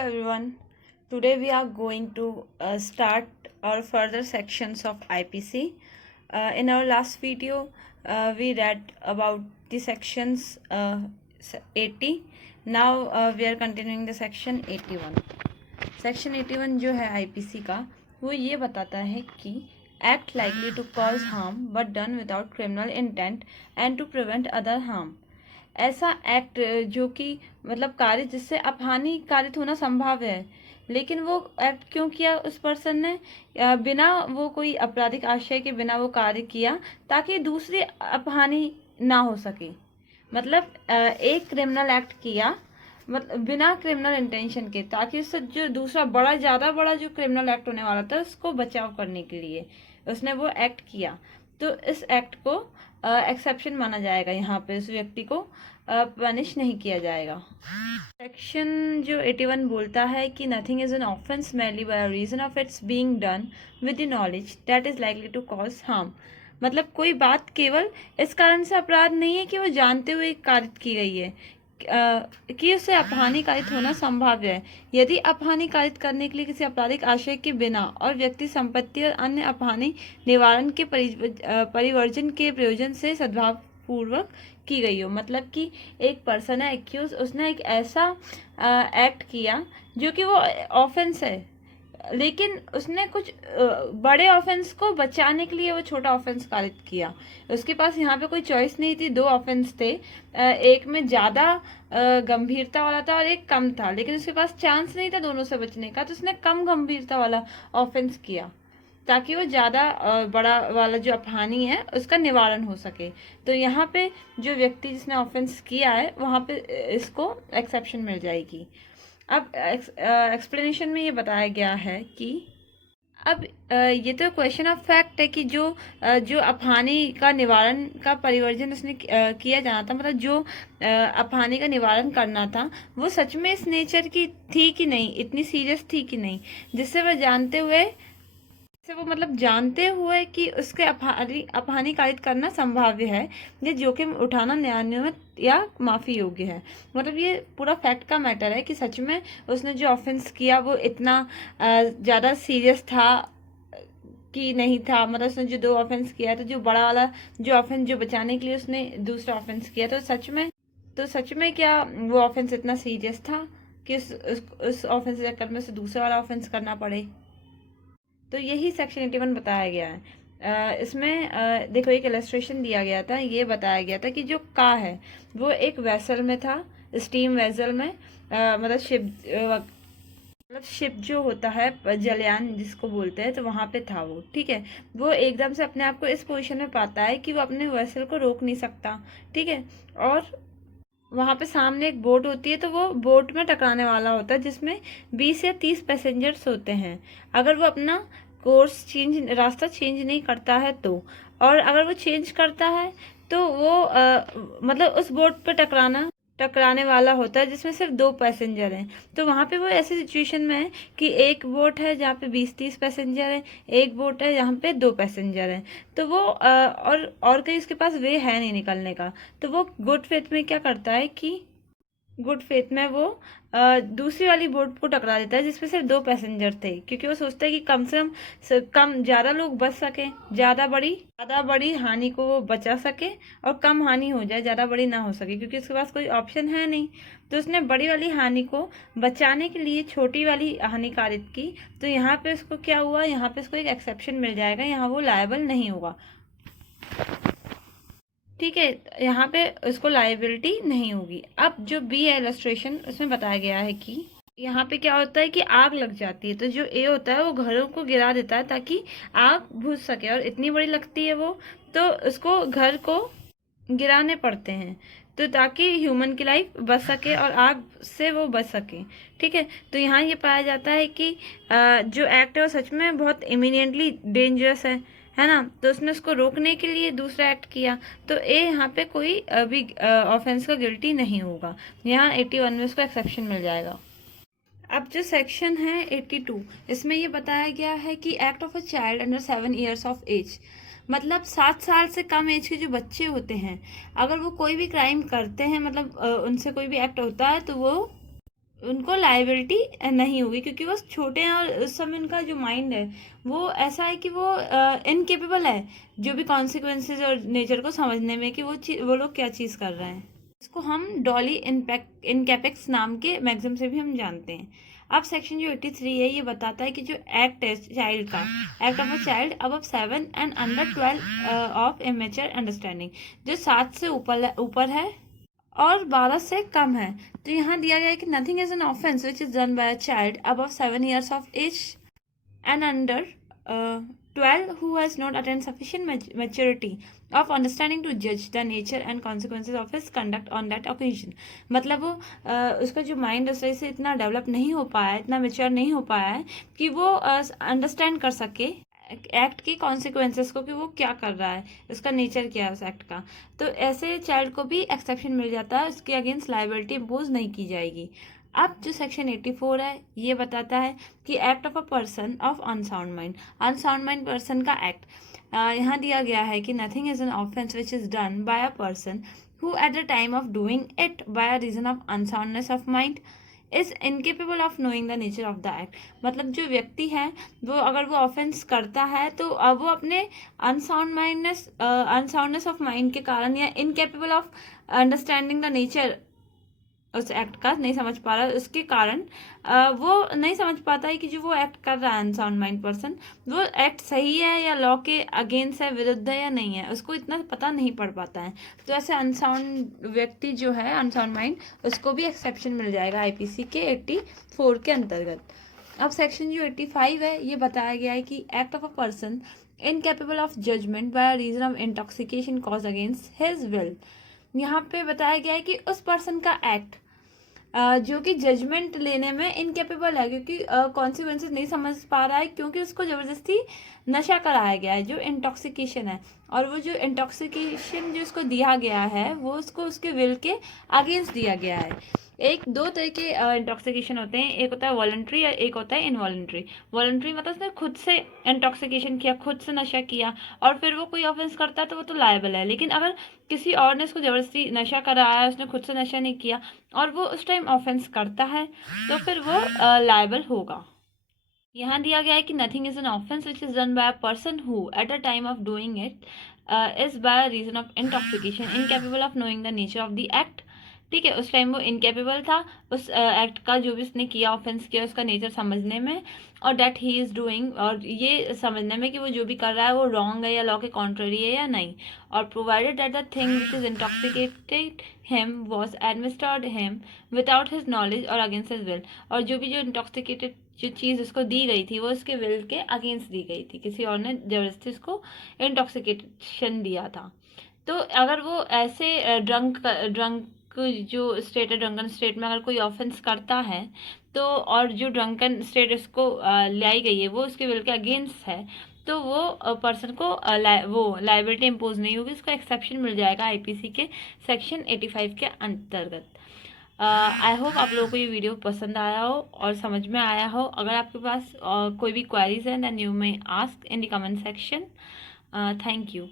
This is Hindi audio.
everyone. Today we are going to start our further sections of IPC. In our last video, we read about the sections 80. Now we are continuing the section 81. Section 81 जो है IPC का वो ये बताता है कि act likely to cause harm but done without criminal intent and to prevent other harm. ऐसा एक्ट जो कि मतलब कार्य जिससे अपहानि कारित होना संभव है, लेकिन वो एक्ट क्यों किया उस पर्सन ने, बिना वो कोई आपराधिक आशय के बिना वो कार्य किया ताकि दूसरी अपहानि ना हो सके। मतलब एक क्रिमिनल एक्ट किया मतलब बिना क्रिमिनल इंटेंशन के, ताकि उससे जो दूसरा ज़्यादा बड़ा जो क्रिमिनल एक्ट होने वाला था उसको बचाव करने के लिए उसने वो एक्ट किया। तो इस एक्ट को एक्सेप्शन माना जाएगा, यहाँ पे उस व्यक्ति को पनिश नहीं किया जाएगा। सेक्शन जो 81 बोलता है कि nothing is an offence merely by a reason of its being done with the knowledge that is likely to cause harm। मतलब कोई बात केवल इस कारण से अपराध नहीं है कि वो जानते हुए कारित की गई है कि उससे अपहानि कारित होना संभव है। यदि अपहानि कारित करने के लिए किसी आपराधिक आशय के बिना और व्यक्ति संपत्ति और अन्य अपहानि निवारण के परिवर्जन के प्रयोजन से सद्भाव पूर्वक की गई हो। मतलब कि एक पर्सन है एक्यूज, उसने एक ऐसा एक्ट किया जो कि वो ऑफेंस है, लेकिन उसने कुछ बड़े ऑफेंस को बचाने के लिए वो छोटा ऑफेंस कारित किया। उसके पास यहाँ पे कोई चॉइस नहीं थी, दो ऑफेंस थे, एक में ज़्यादा गंभीरता वाला था और एक कम था, लेकिन उसके पास चांस नहीं था दोनों से बचने का, तो उसने कम गंभीरता वाला ऑफेंस किया ताकि वो ज़्यादा बड़ा वाला जो अपहानि है उसका निवारण हो सके। तो यहाँ पे जो व्यक्ति जिसने ऑफेंस किया है वहाँ पे इसको एक्सेप्शन मिल जाएगी। अब एक्सप्लेनेशन में ये बताया गया है कि अब ये तो क्वेश्चन ऑफ फैक्ट है कि जो अपहानि का निवारण का परिवर्जन उसने किया जाना था, मतलब जो अपहानि का निवारण करना था वो सच में इस नेचर की थी कि नहीं, इतनी सीरियस थी कि नहीं, जिससे वह जानते हुए कि उसके अपहानि कारित करना संभाव्य है, ये जोखिम उठाना न्यायान्वित या माफ़ी योग्य है। मतलब ये पूरा फैक्ट का मैटर है कि सच में उसने जो ऑफेंस किया वो इतना ज़्यादा सीरियस था कि नहीं था। मतलब उसने जो दो ऑफेंस किया तो जो बड़ा वाला जो ऑफेंस जो बचाने के लिए उसने दूसरा ऑफेंस किया, तो सच में क्या वो ऑफेंस इतना सीरियस था कि उस ऑफेंस के चक्कर में से दूसरा वाला ऑफेंस करना पड़े। तो यही सेक्शन 81 बताया गया है। इसमें देखो एक इलस्ट्रेशन दिया गया था, ये बताया गया था कि जो का है वो एक वेसल में था, स्टीम वेसल में, मतलब शिप जो होता है जलयान जिसको बोलते हैं, तो वहाँ पे था वो, ठीक है। वो एकदम से अपने आप को इस पोजीशन में पाता है कि वो अपने वेसल को रोक नहीं सकता, ठीक है। और वहाँ पे सामने एक बोट होती है, तो वो बोट में टकराने वाला होता है जिसमें 20 या 30 पैसेंजर्स होते हैं। अगर वो अपना रास्ता चेंज नहीं करता है तो, और अगर वो चेंज करता है तो वो मतलब उस बोट पे टकराने वाला होता है जिसमें सिर्फ 2 पैसेंजर हैं। तो वहाँ पे वो ऐसी सिचुएशन में है कि एक बोट है जहाँ पे 20-30 पैसेंजर हैं, एक बोट है जहाँ पे 2 पैसेंजर हैं। तो वो और कहीं उसके पास वे है नहीं निकलने का, तो वो गुड फेथ में क्या करता है कि गुड फेथ में वो दूसरी वाली बोट को टकरा देता है जिसमें सिर्फ 2 पैसेंजर थे, क्योंकि वो सोचता है कि कम से कम ज़्यादा लोग बच सकें, ज़्यादा बड़ी हानि को वो बचा सके और कम हानि हो जाए, ज़्यादा बड़ी ना हो सके, क्योंकि उसके पास कोई ऑप्शन है नहीं। तो उसने बड़ी वाली हानि को बचाने के लिए छोटी वाली हानि कारित की। तो यहाँ पे उसको क्या हुआ, यहाँ पे उसको एक एक्सेप्शन मिल जाएगा, यहाँ वो लायबल नहीं होगा, ठीक है। यहाँ पे उसको लायबिलिटी नहीं होगी। अब जो बी है इलस्ट्रेशन, उसमें बताया गया है कि यहाँ पे क्या होता है कि आग लग जाती है, तो जो ए होता है वो घरों को गिरा देता है ताकि आग बुझ सके, और इतनी बड़ी लगती है वो, तो उसको घर को गिराने पड़ते हैं तो ताकि ह्यूमन की लाइफ बच सके और आग से वो बच सके, ठीक है। तो यहाँ ये पाया जाता है कि जो एक्ट है वो सच में बहुत इमिनेंटली डेंजरस है ना। तो उसने उसको रोकने के लिए दूसरा एक्ट किया, तो ए यहाँ पे कोई भी ऑफेंस का गिल्टी नहीं होगा। यहाँ 81 में उसको एक्सेप्शन मिल जाएगा। अब जो सेक्शन है 82, इसमें ये बताया गया है कि act of a child under 7 years of age, मतलब 7 साल से कम एज के जो बच्चे होते हैं, अगर वो कोई भी क्राइम करते हैं, मतलब उनसे कोई भी एक्ट होता है, तो वो उनको लाइबिलिटी नहीं होगी, क्योंकि वो छोटे हैं और उस समय उनका जो माइंड है वो ऐसा है कि वो इनकेपेबल है जो भी कॉन्सिक्वेंसेज और नेचर को समझने में कि वो लोग क्या चीज़ कर रहे हैं। इसको हम डॉली इनकैपेक्स नाम के मैगज़म से भी हम जानते हैं। अब सेक्शन जो 83 है ये बताता है कि जो एक्ट है चाइल्ड का, act of a child above 7 and under 12 of immature understanding, जो 7 से ऊपर है और 12 से कम है। तो यहाँ दिया गया है कि nothing is an offence which is done by a child above 7 years of age and under 12 who has not attained sufficient maturity of understanding to judge the nature and consequences of his conduct on that occasion। मतलब वो उसका जो माइंड उस वजह से इतना डेवलप नहीं हो पाया है, इतना मेच्योर नहीं हो पाया है कि वो अंडरस्टैंड कर सके एक्ट की कॉन्सिक्वेंसेस को, कि वो क्या कर रहा है, उसका नेचर क्या है उस एक्ट का। तो ऐसे चाइल्ड को भी एक्सेप्शन मिल जाता है, उसके अगेंस्ट लाइबिलिटी इम्पोज नहीं की जाएगी। अब जो सेक्शन 84 है ये बताता है कि act of a person of unsound mind, unsound mind person का एक्ट। यहाँ दिया गया है कि nothing is an offence which is done by a person who at the time of doing it by a reason of unsoundness of mind is incapable of knowing the nature of the act। मतलब जो व्यक्ति है वो अगर वो ऑफेंस करता है तो अब वो अपने अनसाउंडनेस ऑफ माइंड के कारण या incapable of understanding the nature उस एक्ट का नहीं समझ पा रहा है, उसके कारण वो नहीं समझ पाता है कि जो वो एक्ट कर रहा है अनसाउंड माइंड पर्सन, वो एक्ट सही है या लॉ के अगेंस्ट है, विरुद्ध है या नहीं है, उसको इतना पता नहीं पड़ पाता है। तो ऐसे अनसाउंड व्यक्ति जो है अनसाउंड माइंड, उसको भी एक्सेप्शन मिल जाएगा आईपीसी के 84 के अंतर्गत। अब सेक्शन जो 85 है ये बताया गया है कि act of a person incapable of judgement by reason of intoxication cause against his will. यहाँ पे बताया गया है कि उस पर्सन का एक्ट जो कि जजमेंट लेने में इनकेपेबल है, क्योंकि कॉन्सिक्वेंसेज नहीं समझ पा रहा है, क्योंकि उसको ज़बरदस्ती नशा कराया गया है जो इंटॉक्सिकेशन है। और वो जो इंटॉक्सिकेशन जो उसको दिया गया है वो उसको उसके विल के अगेंस्ट दिया गया है। एक दो तरह के इंटॉक्सिकेशन होते हैं, एक होता है वॉलंट्री या एक होता है इनवॉलंट्री। वॉलंट्री मतलब उसने खुद से इंटॉक्सिकेशन किया, खुद से नशा किया और फिर वो कोई ऑफेंस करता है तो वो तो लायबल है। लेकिन अगर किसी और ने उसको ज़बरदस्ती नशा कराया, उसने खुद से नशा नहीं किया और वो उस टाइम ऑफेंस करता है तो फिर वो लायबल होगा। यहाँ दिया गया है कि nothing is an offence which is done by a person who at the time of doing it is by reason of intoxication incapable of knowing the nature of the act. ठीक है, उस टाइम वो इनकेपेबल था उस एक्ट का, जो भी उसने किया ऑफेंस किया उसका नेचर समझने में, और डेट ही इज़ डूइंग, और ये समझने में कि वो जो भी कर रहा है वो रॉन्ग है या लॉ के कॉन्ट्ररी है या नहीं। और provided that the thing which is intoxicated him was administered him without his knowledge और अगेंस्ट हिज विल। और जो भी जो इंटॉक्सिकेटेड जो चीज़ उसको दी गई थी वो उसके विल के अगेंस्ट दी गई थी, किसी और ने जबरदस्ती उसको इंटॉक्सिकेशन दिया था। तो अगर वो ऐसे ड्रंक जो स्टेट है, ड्रंकन स्टेट में अगर कोई ऑफेंस करता है तो, और जो ड्रंकन स्टेट इसको लाई गई है वो उसके विल के अगेंस्ट है, तो वो पर्सन को वो लाइबिलिटी इम्पोज नहीं होगी, उसको एक्सेप्शन मिल जाएगा आईपीसी के सेक्शन 85 के अंतर्गत। आई होप आप लोगों को ये वीडियो पसंद आया हो और समझ में आया हो। अगर आपके पास कोई भी क्वेरीज है then you may ask in the comment section. Thank you.